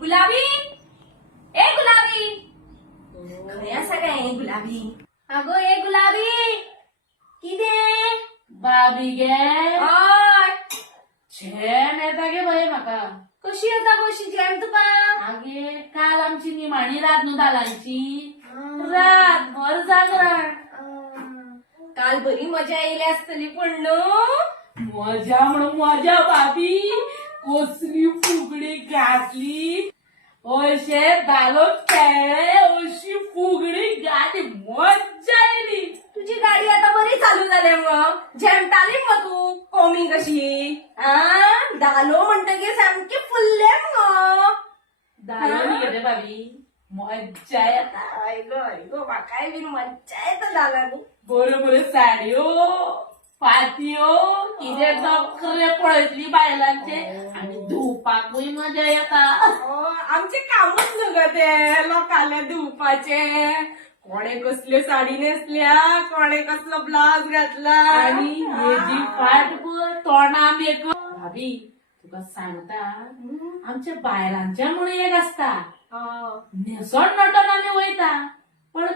गुलाबी ए गुलाबी खरे आसा काय गुलाबी अगो ए गुलाबी किदें बाबी गे हय झेम येता गे बाये म्हाका. कशी येता कशी जॅम तुका आगे काल आमची निमाणी रात न्हू दालांची रात भर जागरण. काल बरी मजा येयली आसतली पण न्हू मजा म्हणून मजा बाबी कसली फुगडी घातली अशे धालो खेळ्ळे अशी फुगडी घातली मज्जा येयली. तुझी गाडी आता बरी चालू जाल्या मग झेमटाली मग तू कोमी कशी धालो म्हणटकीर सामकी फुल्ले मग धालो न्ही गे रे बाबी मज्जा येता. हय गो म्हाकाय बी मज्जा येता धालांनी बऱ्यो बऱ्यो साडयो फातयो कितें नखरे पळयतली बायलांचे आनी धुवपाकूय मजा येता. आमचे कामच न्हू ग ते लोकांले धुवपाचे. कोणे कसल्यो साडी नेसल्या कोणे कसलो ब्लाउज घातला आणि हेजी फाट पळय तोंडा मेकअप. भाभी तुका सांगता आमच्या बायलांच्या म्हणून एक आसता न्हेसोन नटोन आमी वयता पण